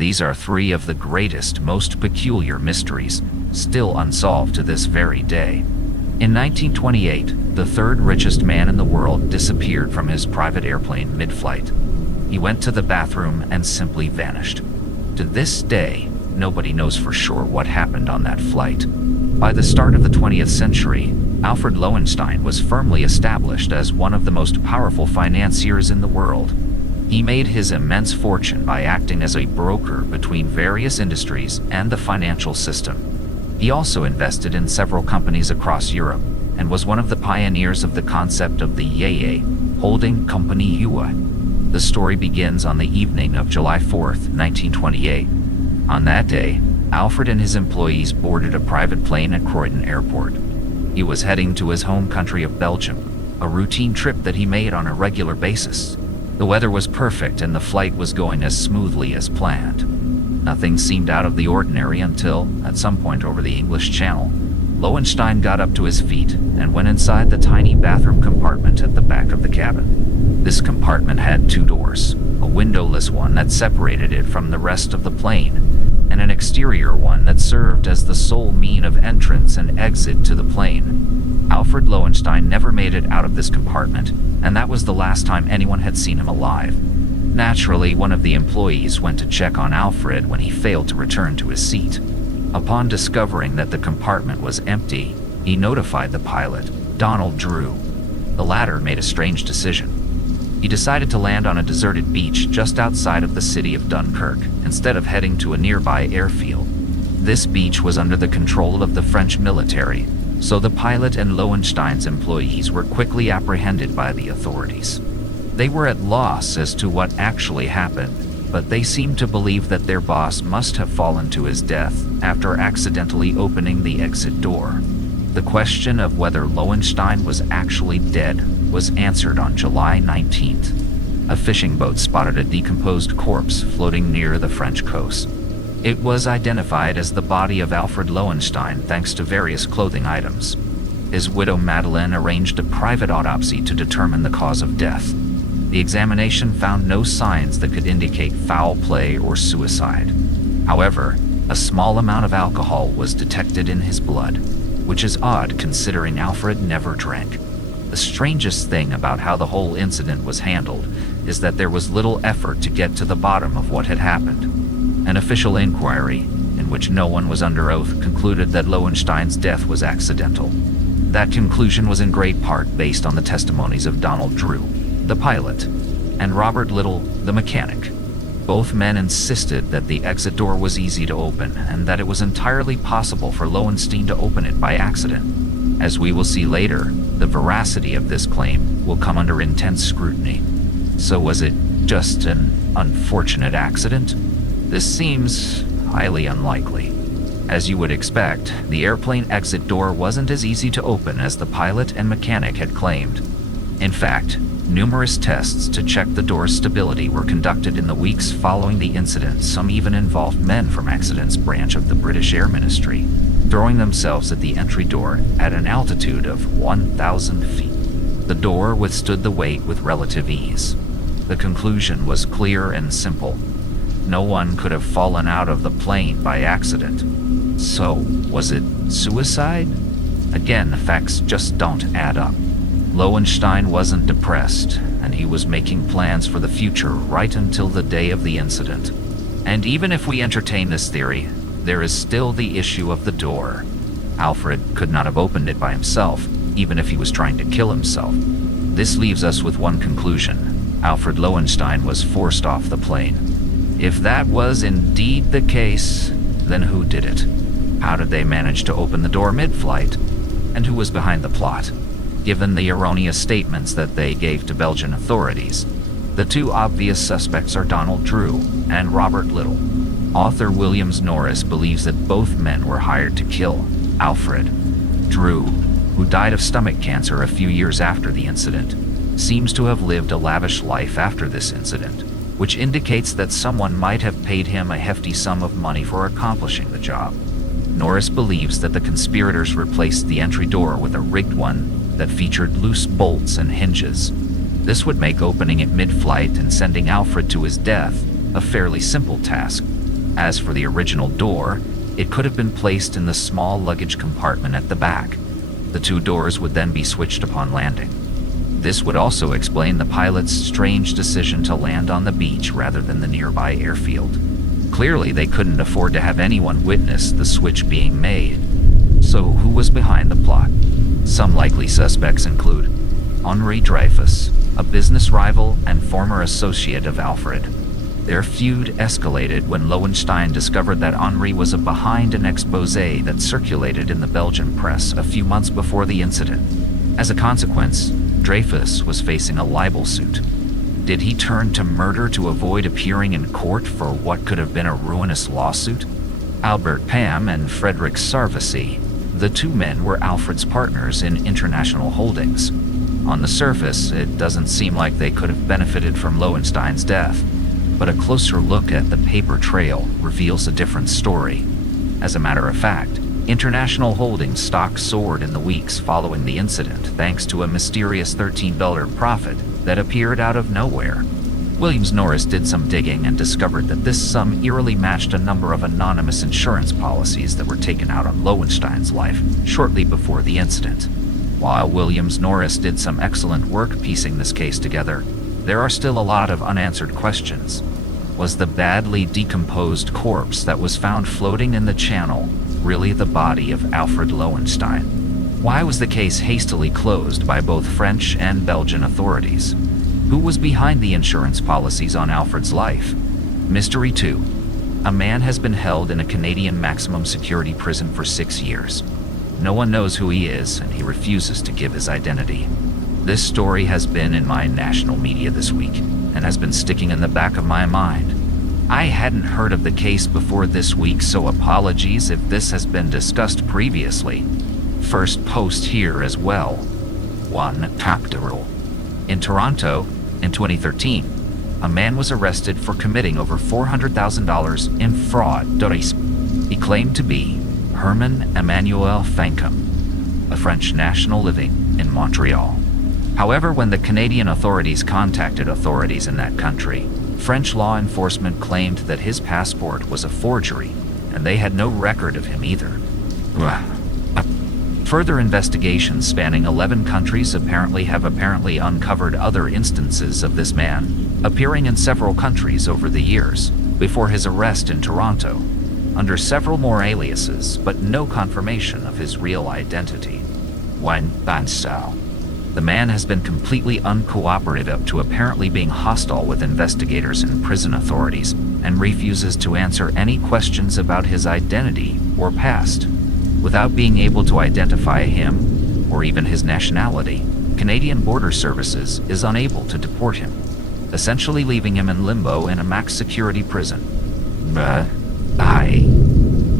These are three of the greatest, most peculiar mysteries, still unsolved to this very day. In 1928, the third richest man in the world disappeared from his private airplane mid-flight. He went to the bathroom and simply vanished. To this day, nobody knows for sure what happened on that flight. By the start of the 20th century, Alfred Lowenstein was firmly established as one of the most powerful financiers in the world. He made his immense fortune by acting as a broker between various industries and the financial system. He also invested in several companies across Europe and was one of the pioneers of the concept of the Yeye holding company Yue. The story begins on the evening of July 4th, 1928. On that day, Alfred and his employees boarded a private plane at Croydon Airport. He was heading to his home country of Belgium, a routine trip that he made on a regular basis. The weather was perfect and the flight was going as smoothly as planned. Nothing seemed out of the ordinary until, at some point over the English Channel, Lowenstein got up to his feet and went inside the tiny bathroom compartment at the back of the cabin. This compartment had two doors, a windowless one that separated it from the rest of the plane, and an exterior one that served as the sole means of entrance and exit to the plane. Alfred Lowenstein never made it out of this compartment, and that was the last time anyone had seen him alive. Naturally, one of the employees went to check on Alfred when he failed to return to his seat. Upon discovering that the compartment was empty, he notified the pilot, Donald Drew. The latter made a strange decision. He decided to land on a deserted beach just outside of the city of Dunkirk, instead of heading to a nearby airfield. This beach was under the control of the French military, so the pilot and Lowenstein's employees were quickly apprehended by the authorities. They were at loss as to what actually happened, but they seemed to believe that their boss must have fallen to his death after accidentally opening the exit door. The question of whether Lowenstein was actually dead was answered on July 19th. A fishing boat spotted a decomposed corpse floating near the French coast. It was identified as the body of Alfred Lowenstein thanks to various clothing items. His widow Madeleine arranged a private autopsy to determine the cause of death. The examination found no signs that could indicate foul play or suicide. However, a small amount of alcohol was detected in his blood, which is odd considering Alfred never drank. The strangest thing about how the whole incident was handled is that there was little effort to get to the bottom of what had happened. An official inquiry, in which no one was under oath, concluded that Lowenstein's death was accidental. That conclusion was in great part based on the testimonies of Donald Drew, the pilot, and Robert Little, the mechanic. Both men insisted that the exit door was easy to open and that it was entirely possible for Lowenstein to open it by accident. As we will see later, the veracity of this claim will come under intense scrutiny. So was it just an unfortunate accident? This seems highly unlikely. As you would expect, the airplane exit door wasn't as easy to open as the pilot and mechanic had claimed. In fact, numerous tests to check the door's stability were conducted in the weeks following the incident. Some even involved men from Accidents Branch of the British Air Ministry, throwing themselves at the entry door at an altitude of 1,000 feet. The door withstood the weight with relative ease. The conclusion was clear and simple. No one could have fallen out of the plane by accident. So, was it suicide? Again, the facts just don't add up. Lowenstein wasn't depressed, and he was making plans for the future right until the day of the incident. And even if we entertain this theory, there is still the issue of the door. Alfred could not have opened it by himself, even if he was trying to kill himself. This leaves us with one conclusion. Alfred Lowenstein was forced off the plane. If that was indeed the case, then who did it? How did they manage to open the door mid-flight? And who was behind the plot? Given the erroneous statements that they gave to Belgian authorities, the two obvious suspects are Donald Drew and Robert Little. Author Williams Norris believes that both men were hired to kill Alfred. Drew, who died of stomach cancer a few years after the incident, seems to have lived a lavish life after this incident, which indicates that someone might have paid him a hefty sum of money for accomplishing the job. Norris believes that the conspirators replaced the entry door with a rigged one that featured loose bolts and hinges. This would make opening it mid-flight and sending Alfred to his death a fairly simple task. As for the original door, it could have been placed in the small luggage compartment at the back. The two doors would then be switched upon landing. This would also explain the pilot's strange decision to land on the beach rather than the nearby airfield. Clearly, they couldn't afford to have anyone witness the switch being made. So who was behind the plot? Some likely suspects include Henri Dreyfus, a business rival and former associate of Alfred. Their feud escalated when Lowenstein discovered that Henri was behind an expose that circulated in the Belgian press a few months before the incident. As a consequence, Dreyfus was facing a libel suit. Did he turn to murder to avoid appearing in court for what could have been a ruinous lawsuit? Albert Pam and Frederick Sarvasi, the two men were Alfred's partners in international holdings. On the surface, it doesn't seem like they could have benefited from Lowenstein's death, but a closer look at the paper trail reveals a different story. As a matter of fact, International Holdings stock soared in the weeks following the incident thanks to a mysterious $13 profit that appeared out of nowhere. Williams Norris did some digging and discovered that this sum eerily matched a number of anonymous insurance policies that were taken out on Lowenstein's life shortly before the incident. While Williams Norris did some excellent work piecing this case together, there are still a lot of unanswered questions. Was the badly decomposed corpse that was found floating in the channel really the body of Alfred Lowenstein? Why was the case hastily closed by both French and Belgian authorities? Who was behind the insurance policies on Alfred's life? Mystery 2. A man has been held in a Canadian maximum security prison for 6 years. No one knows who he is, and he refuses to give his identity. This story has been in my national media this week, and has been sticking in the back of my mind. I hadn't heard of the case before this week, so apologies if this has been discussed previously. First post here as well. 1. Chapter. In Toronto, in 2013, a man was arrested for committing over $400,000 in fraud. He claimed to be Herman Emmanuel Fankum, a French national living in Montreal. However, when the Canadian authorities contacted authorities in that country, French law enforcement claimed that his passport was a forgery, and they had no record of him either. Further investigations spanning 11 countries apparently uncovered other instances of this man appearing in several countries over the years before his arrest in Toronto, under several more aliases, but no confirmation of his real identity. The man has been completely uncooperative up to apparently being hostile with investigators and prison authorities, and refuses to answer any questions about his identity or past. Without being able to identify him, or even his nationality, Canadian Border Services is unable to deport him, essentially leaving him in limbo in a max security prison. The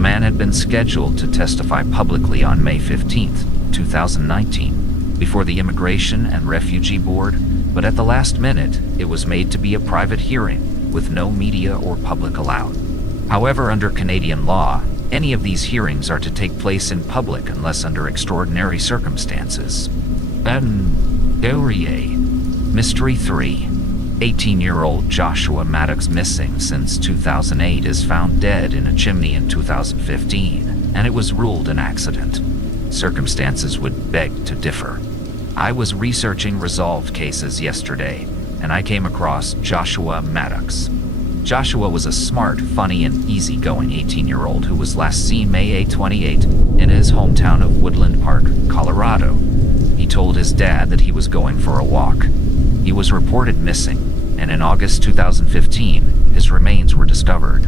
man had been scheduled to testify publicly on May 15th, 2019, before the Immigration and Refugee Board, but at the last minute, it was made to be a private hearing with no media or public allowed. However, under Canadian law, any of these hearings are to take place in public unless under extraordinary circumstances. Mystery 3. 18-year-old Joshua Maddox, missing since 2008, is found dead in a chimney in 2015, and it was ruled an accident. Circumstances would beg to differ. I was researching resolved cases yesterday, and I came across Joshua Maddox. Joshua was a smart, funny, and easygoing 18-year-old who was last seen May 28 in his hometown of Woodland Park, Colorado. He told his dad that he was going for a walk. He was reported missing, and in August 2015, his remains were discovered.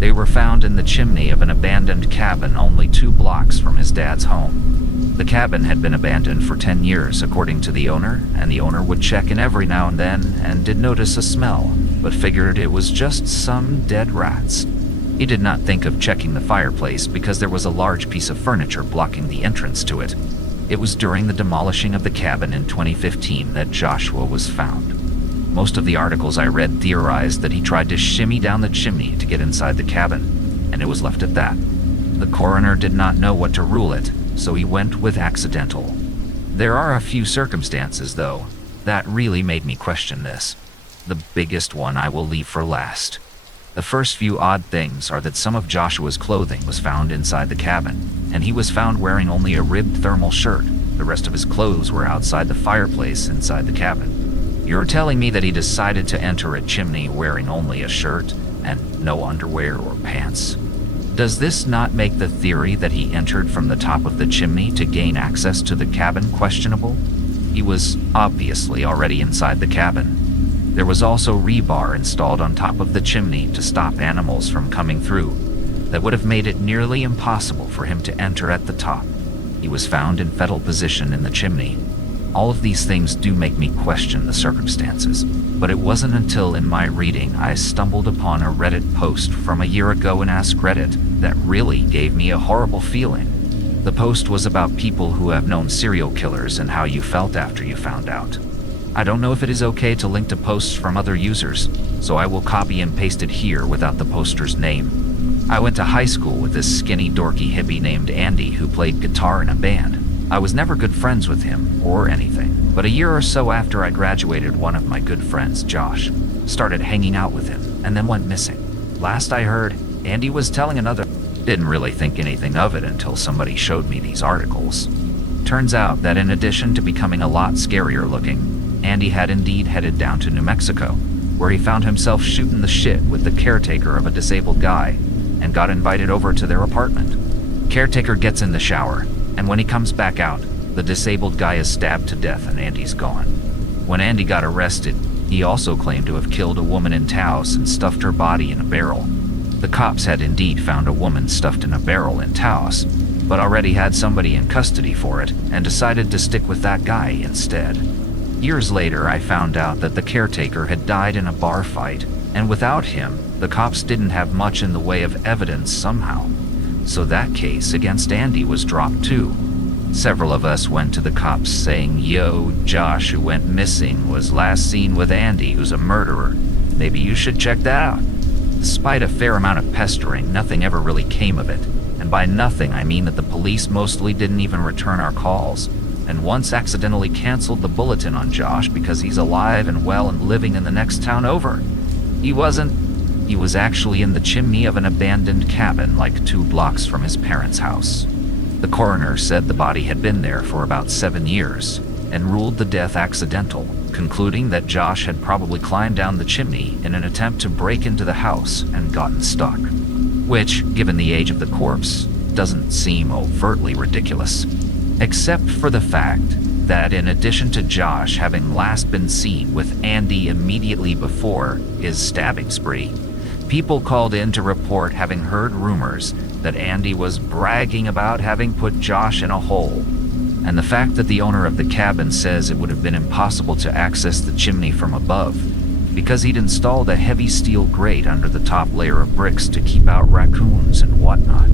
They were found in the chimney of an abandoned cabin only 2 blocks from his dad's home. The cabin had been abandoned for 10 years, according to the owner, and the owner would check in every now and then and did notice a smell, but figured it was just some dead rats. He did not think of checking the fireplace because there was a large piece of furniture blocking the entrance to it. It was during the demolishing of the cabin in 2015 that Joshua was found. Most of the articles I read theorized that he tried to shimmy down the chimney to get inside the cabin, and it was left at that. The coroner did not know what to rule it, so he went with accidental. There are a few circumstances, though, that really made me question this. The biggest one I will leave for last. The first few odd things are that some of Joshua's clothing was found inside the cabin, and he was found wearing only a ribbed thermal shirt. The rest of his clothes were outside the fireplace inside the cabin. You're telling me that he decided to enter a chimney wearing only a shirt and no underwear or pants? Does this not make the theory that he entered from the top of the chimney to gain access to the cabin questionable? He was obviously already inside the cabin. There was also rebar installed on top of the chimney to stop animals from coming through. That would have made it nearly impossible for him to enter at the top. He was found in fetal position in the chimney. All of these things do make me question the circumstances, but it wasn't until in my reading I stumbled upon a Reddit post from a year ago in Ask Reddit that really gave me a horrible feeling. The post was about people who have known serial killers and how you felt after you found out. I don't know if it is okay to link to posts from other users, so I will copy and paste it here without the poster's name. I went to high school with this skinny dorky hippie named Andy who played guitar in a band. I was never good friends with him or anything, but a year or so after I graduated, one of my good friends, Josh, started hanging out with him and then went missing. Last I heard, Andy was telling another. Didn't really think anything of it until somebody showed me these articles. Turns out that in addition to becoming a lot scarier looking, Andy had indeed headed down to New Mexico, where he found himself shooting the shit with the caretaker of a disabled guy and got invited over to their apartment. Caretaker gets in the shower, and when he comes back out, the disabled guy is stabbed to death and Andy's gone. When Andy got arrested, he also claimed to have killed a woman in Taos and stuffed her body in a barrel. The cops had indeed found a woman stuffed in a barrel in Taos, but already had somebody in custody for it and decided to stick with that guy instead. Years later, I found out that the caretaker had died in a bar fight, and without him, the cops didn't have much in the way of evidence somehow. So that case against Andy was dropped too. Several of us went to the cops saying, "Yo, Josh, who went missing, was last seen with Andy, who's a murderer. Maybe you should check that out." Despite a fair amount of pestering, nothing ever really came of it. And by nothing, I mean that the police mostly didn't even return our calls, and once accidentally canceled the bulletin on Josh because he's alive and well and living in the next town over. He wasn't. He was actually in the chimney of an abandoned cabin like 2 blocks from his parents' house. The coroner said the body had been there for about 7 years and ruled the death accidental, concluding that Josh had probably climbed down the chimney in an attempt to break into the house and gotten stuck. Which, given the age of the corpse, doesn't seem overtly ridiculous. Except for the fact that in addition to Josh having last been seen with Andy immediately before his stabbing spree, people called in to report having heard rumors that Andy was bragging about having put Josh in a hole. And the fact that the owner of the cabin says it would have been impossible to access the chimney from above because he'd installed a heavy steel grate under the top layer of bricks to keep out raccoons and whatnot.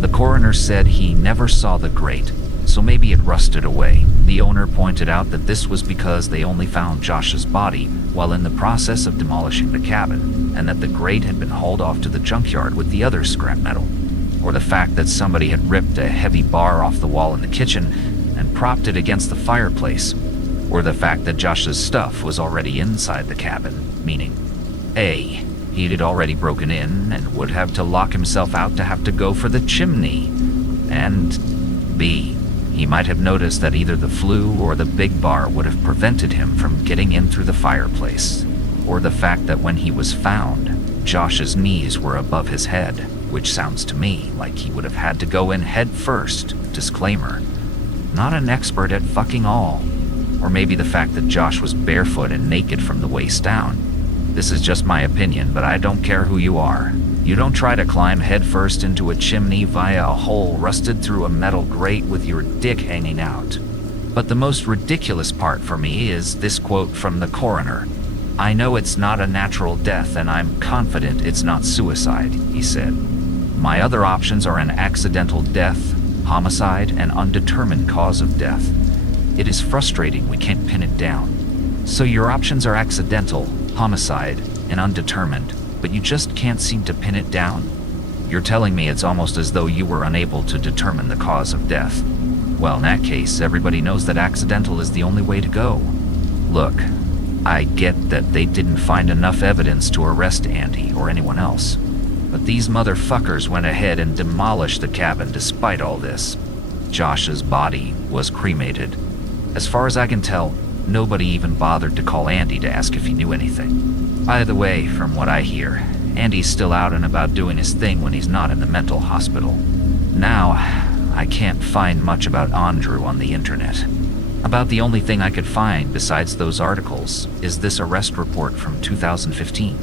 The coroner said he never saw the grate, so maybe it rusted away. The owner pointed out that this was because they only found Josh's body while in the process of demolishing the cabin, and that the grate had been hauled off to the junkyard with the other scrap metal. Or the fact that somebody had ripped a heavy bar off the wall in the kitchen and propped it against the fireplace. Or the fact that Josh's stuff was already inside the cabin, meaning A, he had already broken in and would have to lock himself out to have to go for the chimney, and B, he might have noticed that either the flue or the big bar would have prevented him from getting in through the fireplace, or the fact that when he was found, Josh's knees were above his head, which sounds to me like he would have had to go in head first. Disclaimer, not an expert at fucking all. Or maybe the fact that Josh was barefoot and naked from the waist down. This is just my opinion, but I don't care who you are. You don't try to climb headfirst into a chimney via a hole rusted through a metal grate with your dick hanging out. But the most ridiculous part for me is this quote from the coroner. "I know it's not a natural death and I'm confident it's not suicide," he said. "My other options are an accidental death, homicide, and undetermined cause of death. It is frustrating we can't pin it down. So your options are accidental, homicide, and undetermined, but you just can't seem to pin it down? You're telling me it's almost as though you were unable to determine the cause of death. Well, in that case, everybody knows that accidental is the only way to go. Look, I get that they didn't find enough evidence to arrest Andy or anyone else, but these motherfuckers went ahead and demolished the cabin despite all this. Josh's body was cremated. As far as I can tell, nobody even bothered to call Andy to ask if he knew anything. By the way, from what I hear, Andy's still out and about doing his thing when he's not in the mental hospital. Now, I can't find much about Andrew on the internet. About the only thing I could find besides those articles is this arrest report from 2015.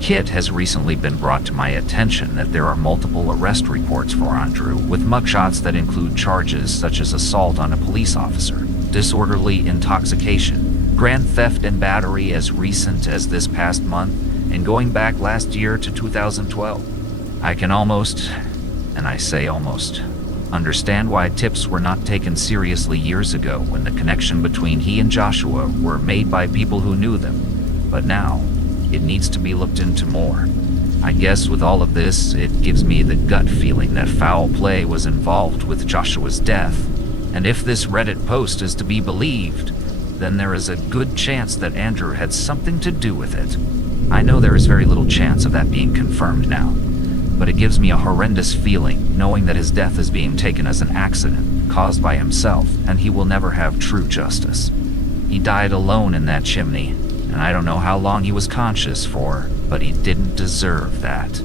It has recently been brought to my attention that there are multiple arrest reports for Andrew with mugshots that include charges such as assault on a police officer, disorderly intoxication, grand theft and battery as recent as this past month, and going back last year to 2012. I can almost, and I say almost, understand why tips were not taken seriously years ago when the connection between he and Joshua were made by people who knew them, but now it needs to be looked into more. I guess with all of this, it gives me the gut feeling that foul play was involved with Joshua's death, and if this Reddit post is to be believed, then there is a good chance that Andrew had something to do with it. I know there is very little chance of that being confirmed now, but it gives me a horrendous feeling knowing that his death is being taken as an accident caused by himself, and he will never have true justice. He died alone in that chimney, and I don't know how long he was conscious for, but he didn't deserve that.